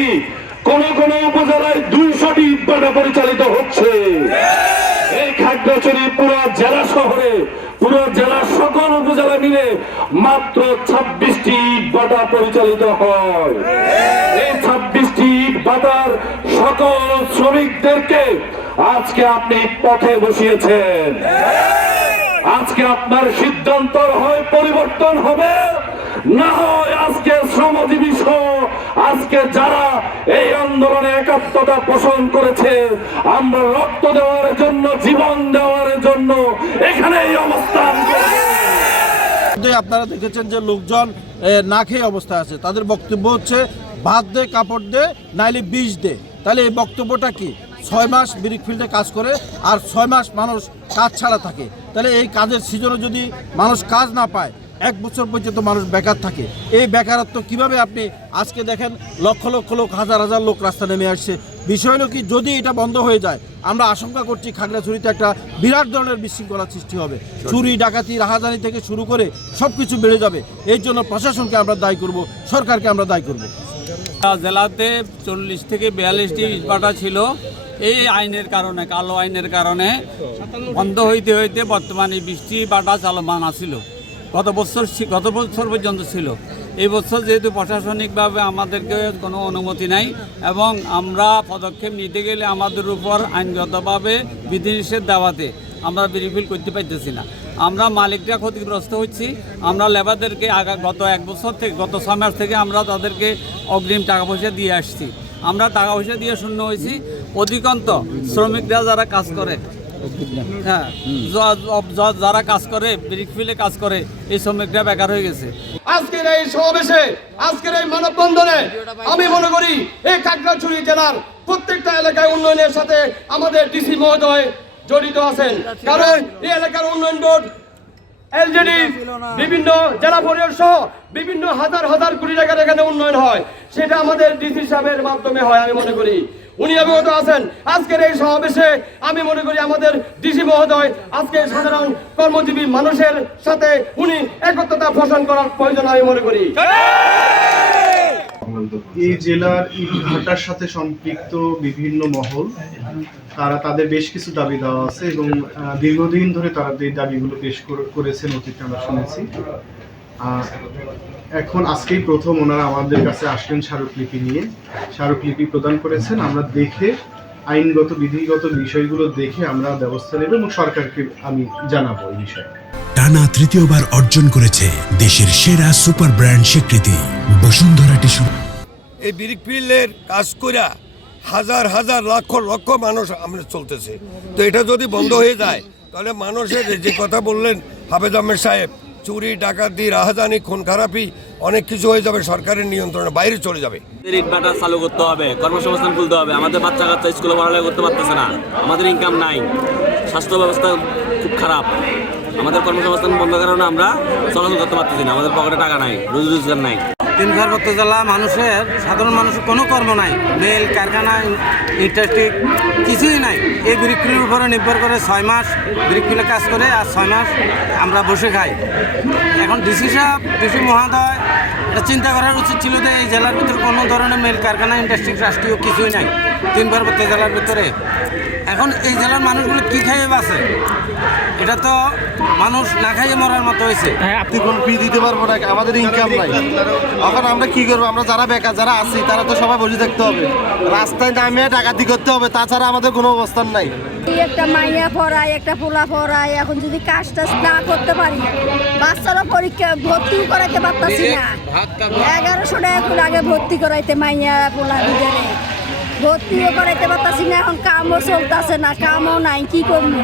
জানি কোন কোন উপজেলায় 200টি ইটভাটা পরিচালিত হচ্ছে। এই খাগড়াছড়ি পুরো জেলা শহরে, পুরো জেলার সকল উপজেলা মিলে মাত্র 26টি ইটভাটা পরিচালিত হয়। এই 26টি ইটভাটার সকল শ্রমিকদেরকে আজকে আপনি পথে বসিয়েছেন। আজকে আপনার সিদ্ধান্ত হয় পরিবর্তন হবে, না হয় আজকে শ্রমজীবী সহ আজকে যারা এই আন্দোলনে একাত্মতা পোষণ করেছে, আমরা রক্ত দেওয়ার জন্য, জীবন দেওয়ার জন্য এখানে এই অবস্থান করব। আপনারা দেখেছেন যে লোকজন না খেয়ে অবস্থায় আছে, তাদের বক্তব্য হচ্ছে ভাত দে, কাপড় দে, নাইলে বিষ দে। তাহলে এই বক্তব্যটা কি? 6 মাস ব্রিক ফিল্ডে কাজ করে আর 6 মাস মানুষ কাজ ছাড়া থাকে। তাহলে এই কাজের সিজনে যদি মানুষ কাজ না পায়, 1 বছর পর্যন্ত মানুষ বেকার থাকে। এই বেকারত্ব কিভাবে আপনি আজকে দেখেন লক্ষ লক্ষ লোক, হাজার হাজার লোক রাস্তা নেমে আসছে। বিষয় হলো কি, যদি এটা বন্ধ হয়ে যায়, আমরা আশঙ্কা করছি খাগড়াছড়িতে একটা বিরাট ধরনের বিশৃঙ্খলার সৃষ্টি হবে। চুরি, ডাকাতি, রাহাজানি থেকে শুরু করে সব কিছু বেড়ে যাবে। এই জন্য প্রশাসনকে আমরা দায়ী করব, সরকারকে আমরা দায়ী করব। জেলাতে 40 থেকে 42টি ইটভাটা ছিল। এই আইনের কারণে, কালো আইনের কারণে বন্ধ হইতে হইতে বর্তমানে 20টি ভাটা চলমান আছিল। গত বছর পর্যন্ত ছিল। এই বছর যেহেতু প্রশাসনিকভাবে আমাদেরকে কোনো অনুমতি নাই এবং আমরা পদক্ষেপ নিতে গেলে আমাদের উপর আইনগতভাবে বিধিনিষেধ দেওয়াতে আমরা রিফিল করতে পারতেছি না। আমরা মালিকরা ক্ষতিগ্রস্ত হচ্ছি। আমরা লেবারদেরকে গত 1 বছর থেকে, গত 6 মাস থেকে আমরা তাদেরকে অগ্রিম টাকা পয়সা দিয়ে আসছি। আমরা টাকা পয়সা দিয়ে শূন্য হয়েছি। অধিকাংশ শ্রমিকরা যারা কাজ করে, হ্যাঁ, যারা কাজ করে, ব্রিক ফিল্ডে কাজ করে, এই শ্রমিকরা বেকার হয়ে গেছে। আজকের এই সমাবেশে, আজকের এই মানববন্ধনে আমি মনে করি এই খাগড়াছড়ি জেলার প্রত্যেকটা এলাকায় উন্নয়নের সাথে আমাদের ডিসি মহোদয় জড়িত আছেন। কারণ এই এলাকার উন্নয়ন বোর্ড, এলজেডি, বিভিন্ন জেলা পরিষদ সহ বিভিন্ন হাজার হাজার কোটি টাকার এখানে উন্নয়ন হয়, সেটা আমাদের ডিসি সাহেবের মাধ্যমে হয়। আমি মনে করি উনি অবগত আছেন। আজকের এই সমাবেশে আমি মনে করি আমাদের ডিসি মহোদয় আজকে সাধারণ কর্মজীবী মানুষের সাথে উনি একত্রতা পোষণ করার প্রয়োজন আমি মনে করি। এই জেলার ইটভাটার সাথে সম্পৃক্ত বিভিন্ন মহল, তারা তাদের বেশ কিছু দাবি দেওয়া আছে এবং দীর্ঘদিন ধরে তারা এই দাবিগুলো পেশ করেছেন, অতীতে আমরা শুনেছি। এখন আজকেই প্রথম ওনারা আমাদের কাছে আসলেন স্মারকলিপি নিয়ে, স্মারকলিপি প্রদান করেছেন। আমরা দেখে আইনগত বিধিগত বিষয়গুলো দেখে আমরা ব্যবস্থা নেব এবং সরকারকে আমি জানাবো এই বিষয়ে। টানা তৃতীয়বার অর্জন করেছে দেশের সেরা সুপার ব্র্যান্ড স্বীকৃতি বসুন্ধরা টিস্যু। এই ব্রিক ফিল্ডের কাজ কইরা হাজার হাজার লক্ষ লক্ষ মানুষ আমরা চলতেছে। তো এটা যদি বন্ধ হয়ে যায়, তাহলে মানুষের যে কথা বললেন হাফেজ আহমেদ সাহেব, চুরি, ডাকাতি, রাহাজানি, খুন খারাপি অনেক কিছু হয়ে যাবে, সরকারের নিয়ন্ত্রণের বাইরে চলে যাবে। ইটভাটা চালু করতে হবে, কর্মসংস্থান খুলতে হবে। আমাদের বাচ্চা কাচ্চা স্কুলে পড়ালেখা করতে পারতেছে না, আমাদের ইনকাম নাই, স্বাস্থ্য ব্যবস্থা খুব খারাপ। আমাদের কর্মসংস্থান বন্ধ কারণে আমরা চলাচল করতে পারতেছি না, আমাদের পকেটে টাকা নাই, রোজগার নাই। 3 পার্বত্য জেলা মানুষের, সাধারণ মানুষের কোনো কর্ম নাই, মেল কারখানা, ইন্ডাস্ট্রি কিছুই নাই। এই ব্রিক ফিল্ডের উপরে নির্ভর করে 6 মাস ব্রিক ফিল্ডে কাজ করে আর 6 মাস আমরা বসে খাই। এখন ডিসি সাহেব, ডিসি মহোদয় এটা চিন্তা করার উচিত ছিল যে এই জেলার ভিতরে কোনো ধরনের মেল কারখানা, ইন্ডাস্ট্রি, রাষ্ট্রীয় কিছুই নাই 3 পার্বত্য জেলার ভিতরে। এখন এই জেলার মানুষগুলো কী খাইয়ে বাঁচে? এটা তো মানুষ না খাইয়ে মরার মতো হয়েছে। আপনি কোন ফি দিতে পারবো না, আমাদের ইনকাম নাই। এখন আমরা কি করবো? আমরা যারা বেকার, যারা আছি, তারা তো সবাই বসে থাকতে হবে, রাস্তায় নামে ডাকাতি করতে হবে, তাছাড়া আমাদের কোনো অবস্থান নাই। একটা মাইয়া পড়ায়, একটা পোলা পড়ায়, এখন যদি কাজ টাজ না করতে পারি, বাচ্চারা পরীক্ষা ভর্তিও করাইতে পারতাছি না। 1100 টাকা করে আগে ভর্তি করাইতে মাইয়া পোলা দুজনে, ভর্তিও করাইতে পারতাছি না। এখন কামও চলতেছে না, কামও নাই, কি করবো?